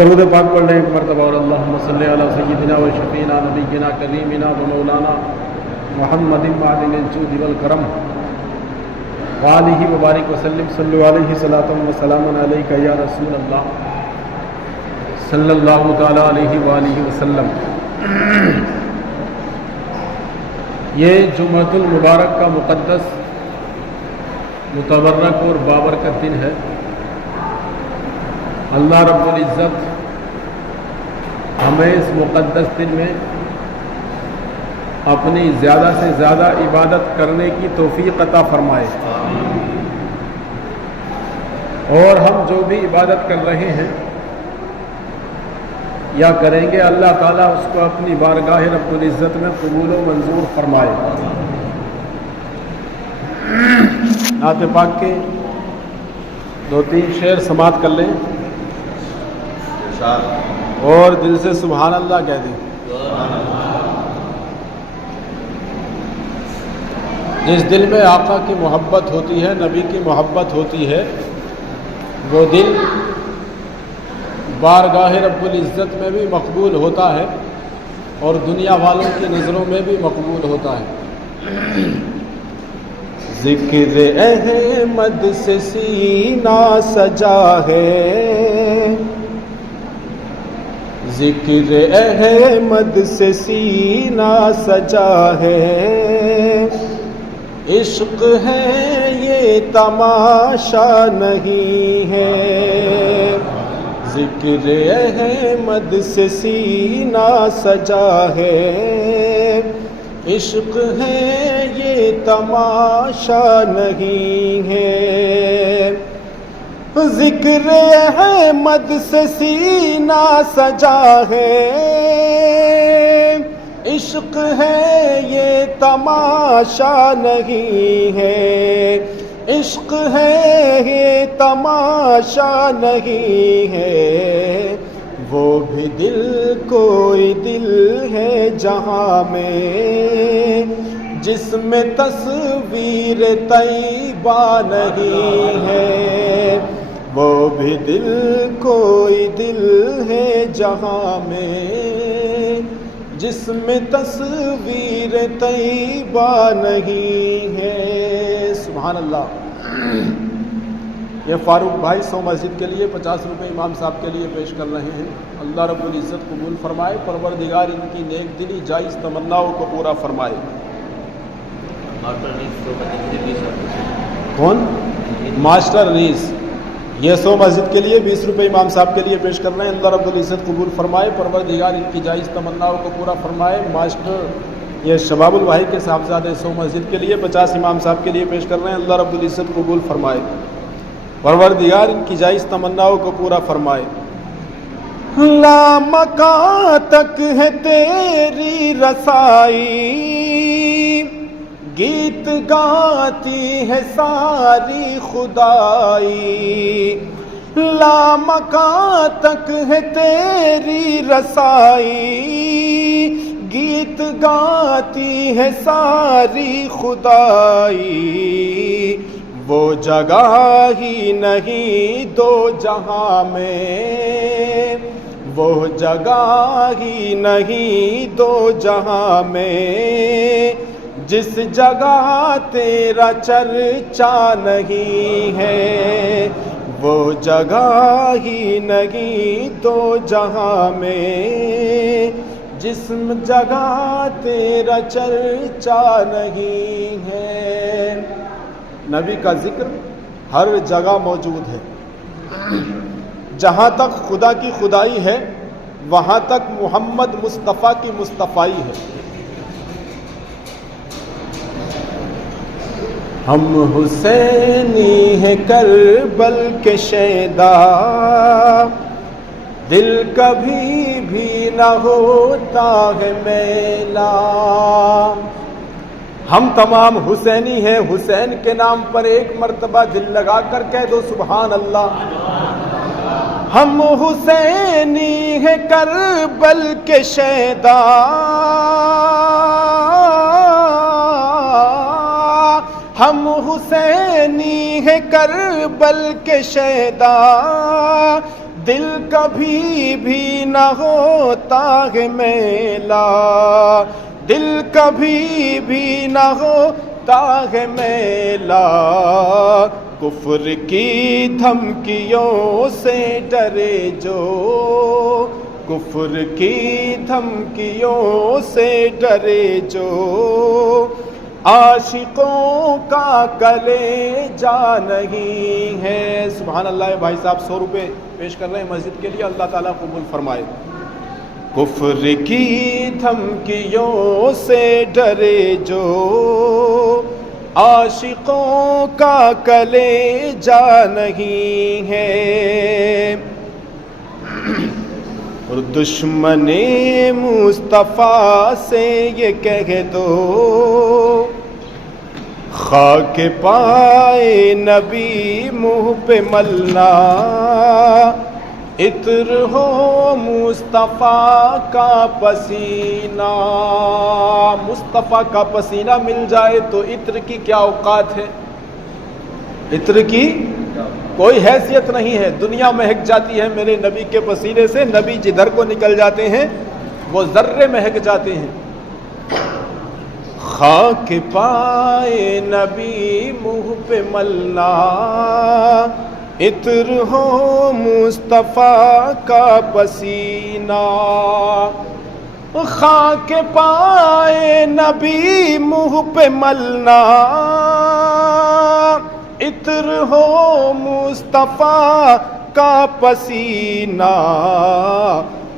درود پاک پڑھ لیں ایک مرتبہ اور اللہم صلی علی سیدنا و شفینا نبینا کریمنا و مولانا محمد معدن الجود والکرم وآلہ وبارک وسلم صلی علیہ صلاۃ و سلام علیک یا رسول اللہ صلی اللہ تعالی علیہ وآلہ وسلم۔ یہ جمعۃ المبارک کا مقدس متبرک اور بابرکت دن ہے۔ اللہ رب العزت ہمیں اس مقدس دن میں اپنی زیادہ سے زیادہ عبادت کرنے کی توفیق عطا فرمائے، اور ہم جو بھی عبادت کر رہے ہیں یا کریں گے اللہ تعالیٰ اس کو اپنی بارگاہ رب العزت میں قبول و منظور فرمائے۔ نعت پاک کے 2-3 شعر سماعت کر لیں اور دل سے سبحان اللہ کہہ دیں۔ جس دل میں آقا کی محبت ہوتی ہے، نبی کی محبت ہوتی ہے، وہ دل بارگاہ رب العزت میں بھی مقبول ہوتا ہے اور دنیا والوں کی نظروں میں بھی مقبول ہوتا ہے۔ ذکر احمد سے سینہ سجا ہے، ذکر احمد سے سینہ سجا ہے، عشق ہے یہ تماشا نہیں ہے، ذکر احمد سے سینہ سجا ہے، عشق ہے یہ تماشا نہیں ہے، ذکر احمد سے سینہ سجا ہے، عشق ہے یہ تماشا نہیں ہے، عشق ہے یہ تماشا نہیں ہے، وہ بھی دل کوئی دل ہے جہاں میں جس میں تصویر طیبہ نہیں ہے، وہ بھی دل کوئی دل ہے جہاں میں جس میں تصویر طیبہ نہیں ہے۔ سبحان اللہ۔ یہ فاروق بھائی 100 مسجد کے لیے 50 روپے امام صاحب کے لیے پیش کر رہے ہیں۔ اللہ رب العزت قبول فرمائے، پروردگار ان کی نیک دلی جائز تمناؤں کو پورا فرمائے۔ کون؟ ماسٹر ریس، یہ 100 مسجد کے لیے 20 روپے امام صاحب کے لیے پیش کر رہے ہیں۔ اللہ رب العزت قبول فرمائے، پروردگار ان کی جائز تمناؤں کو پورا فرمائے۔ ماسٹر یہ شباب البھائی کے صاحبزادے 100 مسجد کے لیے 50 امام صاحب کے لیے پیش کر رہے ہیں۔ اللہ رب العزت قبول فرمائے، پروردگار ان کی جائز تمناؤں کو پورا فرمائے۔ لامکاں تک ہے تیری رسائی، گیت گاتی ہے ساری خدائی، لامکاں تک ہے تیری رسائی، گیت گاتی ہے ساری خدائی، وہ جگہ ہی نہیں دو جہاں میں، وہ جگہ ہی نہیں دو جہاں میں جس جگہ تیرا چرچا نہیں ہے، وہ جگہ ہی نہیں دو جہاں میں جس جگہ تیرا چرچا نہیں ہے۔ نبی کا ذکر ہر جگہ موجود ہے، جہاں تک خدا کی خدائی ہے وہاں تک محمد مصطفیٰ کی مصطفائی ہے۔ ہم حسینی ہیں کربل کے شیدا، دل کبھی بھی نہ ہوتا ہے میلا، ہم تمام حسینی ہیں، حسین کے نام پر ایک مرتبہ دل لگا کر کہہ دو سبحان اللہ۔ ہم حسینی ہیں کربل کے شیدا، ہم حسینی ہیں کربل کے شیدا، دل کبھی بھی نہ ہوتا ہے میلا، دل کبھی بھی نہ ہوتا ہے میلا، کفر کی دھمکیوں سے ڈرے جو، کفر کی دھمکیوں سے ڈرے جو، عاشقوں کا کلیجہ نہیں ہے۔ سبحان اللہ۔ بھائی صاحب 100 روپے پیش کر رہے ہیں مسجد کے لیے، اللہ تعالیٰ قبول فرمائے۔ کفر کی دھمکیوں سے ڈرے جو، عاشقوں کا کلیجہ نہیں ہے، اور دشمن مصطفیٰ سے یہ کہہ دو، خاک پائے نبی منہ پہ ملنا، عطر ہو مصطفیٰ کا پسینہ۔ مصطفیٰ کا پسینہ مل جائے تو عطر کی کیا اوقات ہے، عطر کی کوئی حیثیت نہیں ہے، دنیا مہک جاتی ہے میرے نبی کے پسینے سے، نبی جدھر کو نکل جاتے ہیں وہ ذرے مہک جاتے ہیں۔ خاک پائے نبی منہ پہ ملنا، عطر ہو مصطفیٰ کا پسینہ، خاک پائے نبی منہ پہ ملنا، عطر ہو مصطفیٰ کا پسینہ،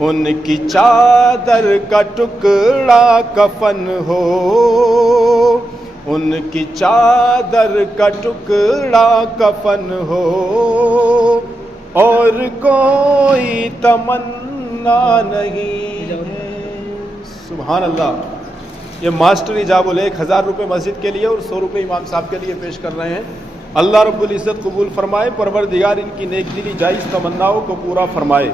ان کی چادر کا ٹکڑا کفن ہو، ان کی چادر کا ٹکڑا کفن ہو، اور کوئی تمنا نہیں ہے۔ سبحان اللہ۔ یہ ماسٹر ایجاب الحق 1000 روپے مسجد کے لیے اور 100 روپے امام صاحب کے لیے پیش کر رہے ہیں۔ اللہ رب العزت قبول فرمائے، پروردگار ان کی نیک دلی جائز تمناؤں کو پورا فرمائے،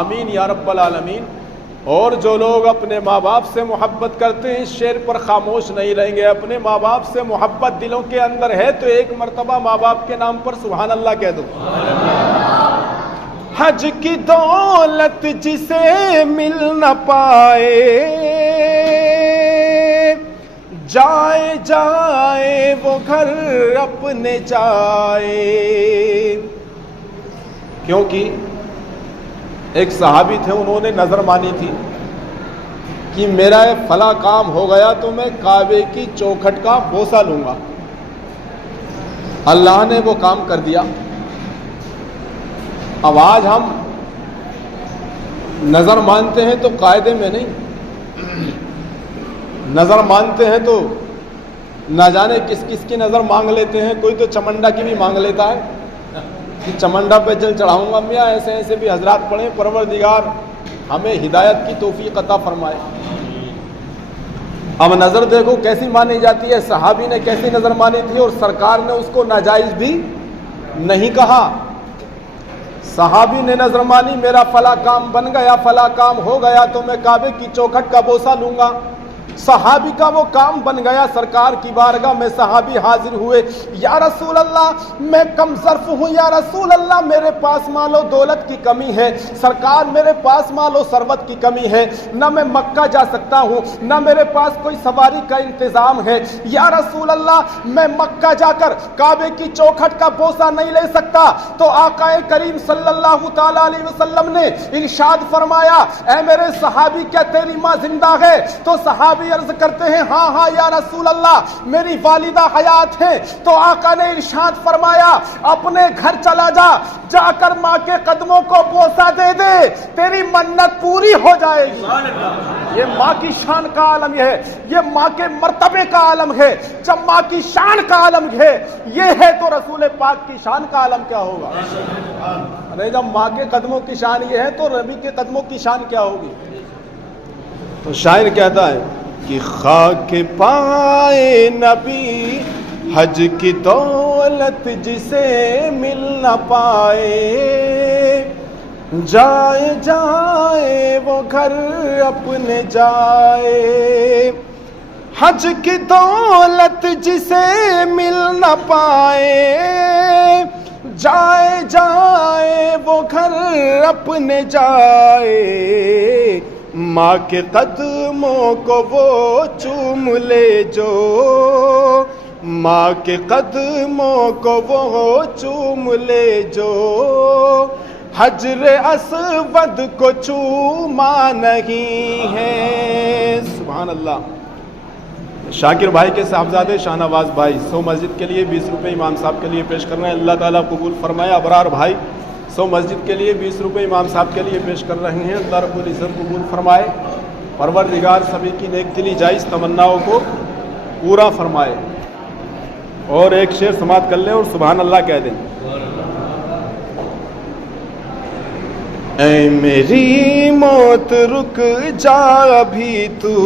آمین یا رب العالمین۔ اور جو لوگ اپنے ماں باپ سے محبت کرتے ہیں اس شعر پر خاموش نہیں رہیں گے، اپنے ماں باپ سے محبت دلوں کے اندر ہے تو ایک مرتبہ ماں باپ کے نام پر سبحان اللہ کہہ دو۔ حج کی دولت جسے مل نہ پائے، جائے جائے وہ گھر اپنے جائے۔ کیونکہ ایک صحابی تھے، انہوں نے نظر مانی تھی کہ میرا فلاں کام ہو گیا تو میں کعبے کی چوکھٹ کا بوسہ لوں گا۔ اللہ نے وہ کام کر دیا۔ اب آج ہم نظر مانتے ہیں تو قاعدے میں نہیں، نظر مانتے ہیں تو نہ جانے کس کس کی نظر مانگ لیتے ہیں، کوئی تو چمنڈا کی بھی مانگ لیتا ہے کہ چمنڈا پہ جل چڑھاؤں گا۔ میاں ایسے ایسے بھی حضرات پڑھیں، پروردگار ہمیں ہدایت کی توفیق عطا فرمائے۔ اب نظر دیکھو کیسی مانی جاتی ہے، صحابی نے کیسی نظر مانی تھی اور سرکار نے اس کو ناجائز بھی نہیں کہا۔ صحابی نے نظر مانی میرا فلاں کام بن گیا، فلاں کام ہو گیا تو میں کعبے کی چوکھٹ کا بوسہ لوں گا۔ صحابی کا وہ کام بن گیا، سرکار کی بارگاہ میں صحابی حاضر ہوئے، یا رسول اللہ میں کم ظرف ہوں، یا رسول اللہ میرے پاس مال و دولت کی کمی ہے، سرکار میرے پاس مال و ثروت کی کمی ہے، نہ میں مکہ جا سکتا ہوں، نہ میرے پاس کوئی سواری کا انتظام ہے، یا رسول اللہ میں مکہ جا کر کعبے کی چوکھٹ کا بوسہ نہیں لے سکتا۔ تو آقا کریم صلی اللہ تعالی علیہ وسلم نے ارشاد فرمایا، اے میرے صحابی کیا تیری ماں زندہ ہے؟ تو صحابی عرض کرتے ہیں ہاں ہاں یا رسول اللہ میری والدہ حیات ہے۔ تو آقا نے ارشاد فرمایا اپنے گھر چلا جا، جا کر ماں کے قدموں کو بوسہ دے دے، تیری منت پوری ہو جائے گی۔ یہ ماں کی شان کا عالم ہے، یہ ماں کے مرتبے کا عالم ہے۔ جب ماں کی شان کا عالم ہے یہ ہے تو رسول پاک کی شان کا عالم کیا ہوگا؟ ارے جب ماں کے قدموں کی شان یہ ہے تو نبی کے قدموں کی شان کیا ہوگی؟ تو شاعر کہتا ہے کہ خاک پائے نبی حج کی دولت جسے مل نہ پائے، جائے جائے وہ گھر اپنے جائے۔ حج کی دولت جسے مل نہ پائے، جائے جائے وہ گھر اپنے جائے، ماں کے قدموں کو وہ چوم لے جو، ماں کے قدموں کو وہ چوم لے جو، حجر اسود کو چوما نہیں ہے۔ سبحان اللہ۔ شاکر بھائی کے صاحبزادے شاہ نواز بھائی 100 مسجد کے لیے 20 روپے امام صاحب کے لیے پیش کر رہے ہیں، اللہ تعالیٰ قبول فرمائے۔ ابرار بھائی 100 مسجد کے لیے 20 روپے امام صاحب کے لیے پیش کر رہے ہیں، اللہ رب العزت قبول فرمائے، پروردگار سبھی کی نیک دلی جائز تمناؤں کو پورا فرمائے۔ اور ایک شعر سماعت کر لیں اور سبحان اللہ کہہ دیں۔ اے میری موت رک جا ابھی تو،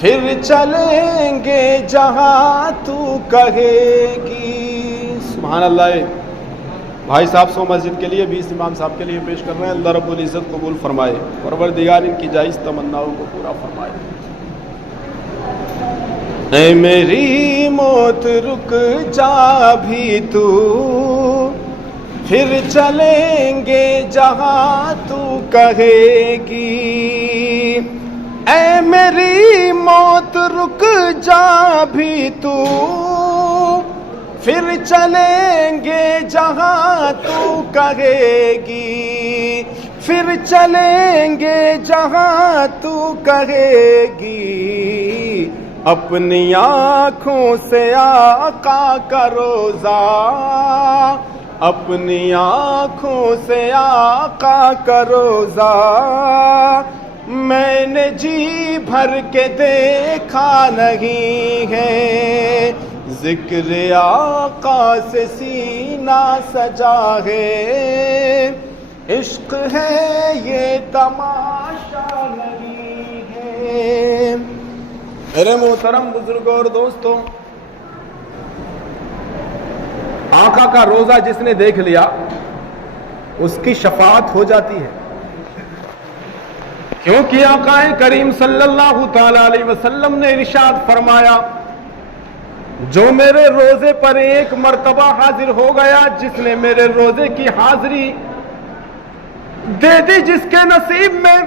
پھر چلیں گے جہاں تو کہے گی۔ سبحان اللہ۔ بھائی صاحب 100 مسجد کے لیے 20 امام صاحب کے لیے پیش کر رہے ہیں، اللہ رب العزت قبول فرمائے، پروردگار ان کی جائز تمناؤں کو پورا فرمائے۔ اے میری موت رک جا بھی تو، پھر چلیں گے جہاں تو کہے گی۔ اے میری موت رک جا بھی تو، پھر چلیں گے جہاں تو کہے گی، پھر چلیں گے جہاں تو کہے گی۔ اپنی آنکھوں سے آقا کا روزہ، اپنی آنکھوں سے آقا کا روزہ، میں نے جی بھر کے دیکھا نہیں ہے۔ ذکر آقا سے سینہ سجا ہے، عشق ہے یہ تماشا نہیں ہے۔ میرے محترم بزرگوں اور دوستوں، آقا کا روزہ جس نے دیکھ لیا اس کی شفاعت ہو جاتی ہے، کیونکہ آقا کریم صلی اللہ تعالی علیہ وسلم نے ارشاد فرمایا، جو میرے روزے پر ایک مرتبہ حاضر ہو گیا، جس نے میرے روزے کی حاضری دے دی، جس کے نصیب میں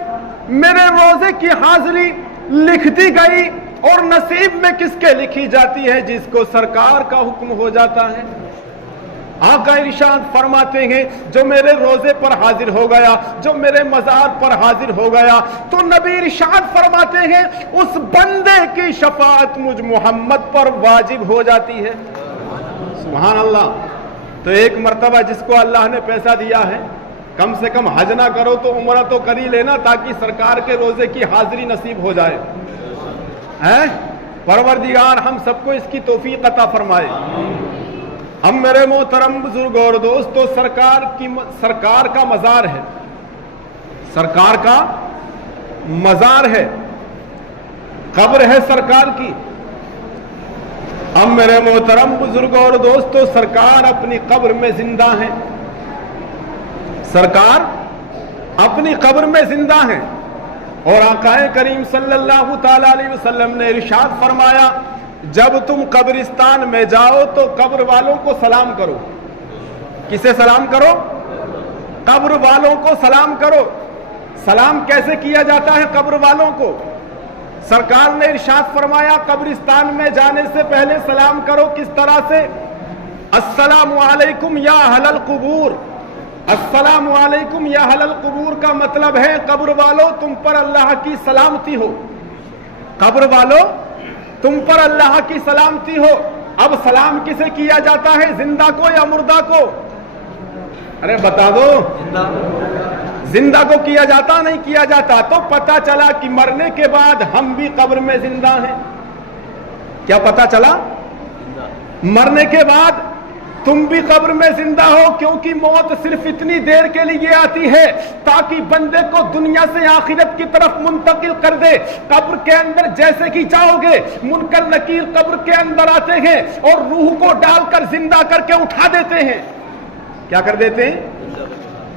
میرے روزے کی حاضری لکھ دی گئی، اور نصیب میں کس کے لکھی جاتی ہے؟ جس کو سرکار کا حکم ہو جاتا ہے۔ آقا ارشاد فرماتے ہیں، جو میرے روزے پر حاضر ہو گیا، جو میرے مزار پر حاضر ہو گیا، تو نبی ارشاد فرماتے ہیں اس بندے کی شفاعت مجھ محمد پر واجب ہو جاتی ہے۔ سبحان اللہ۔ تو ایک مرتبہ جس کو اللہ نے پیسہ دیا ہے، کم سے کم حج نہ کرو تو عمرہ تو کر ہی لینا، تاکہ سرکار کے روزے کی حاضری نصیب ہو جائے۔ پروردگار ہم سب کو اس کی توفیق عطا فرمائے۔ ہم میرے محترم بزرگ اور دوستو، سرکار کا مزار ہے، سرکار کا مزار ہے، قبر ہے سرکار کی۔ ہم میرے محترم بزرگ اور دوستو، سرکار اپنی قبر میں زندہ ہیں، سرکار اپنی قبر میں زندہ ہیں، اور آقا کریم صلی اللہ تعالی علیہ وسلم نے ارشاد فرمایا، جب تم قبرستان میں جاؤ تو قبر والوں کو سلام کرو۔ کسے سلام کرو؟ قبر والوں کو سلام کرو۔ سلام کیسے کیا جاتا ہے قبر والوں کو؟ سرکار نے ارشاد فرمایا، قبرستان میں جانے سے پہلے سلام کرو۔ کس طرح سے؟ السلام علیکم یا اہل القبور۔ السلام علیکم یا اہل القبور کا مطلب ہے قبر والوں تم پر اللہ کی سلامتی ہو، قبر والوں تم پر اللہ کی سلامتی ہو۔ اب سلام کسے کیا جاتا ہے، زندہ کو یا مردہ کو؟ ارے بتا دو، زندہ کو کیا جاتا نہیں کیا جاتا؟ تو پتا چلا کہ مرنے کے بعد ہم بھی قبر میں زندہ ہیں۔ کیا پتا چلا؟ مرنے کے بعد تم بھی قبر میں زندہ ہو، کیونکہ موت صرف اتنی دیر کے لیے آتی ہے تاکہ بندے کو دنیا سے آخرت کی طرف منتقل کر دے۔ قبر کے اندر جیسے کہ جاؤ گے، منکر نکیر قبر کے اندر آتے ہیں اور روح کو ڈال کر زندہ کر کے اٹھا دیتے ہیں۔ کیا کر دیتے ہیں؟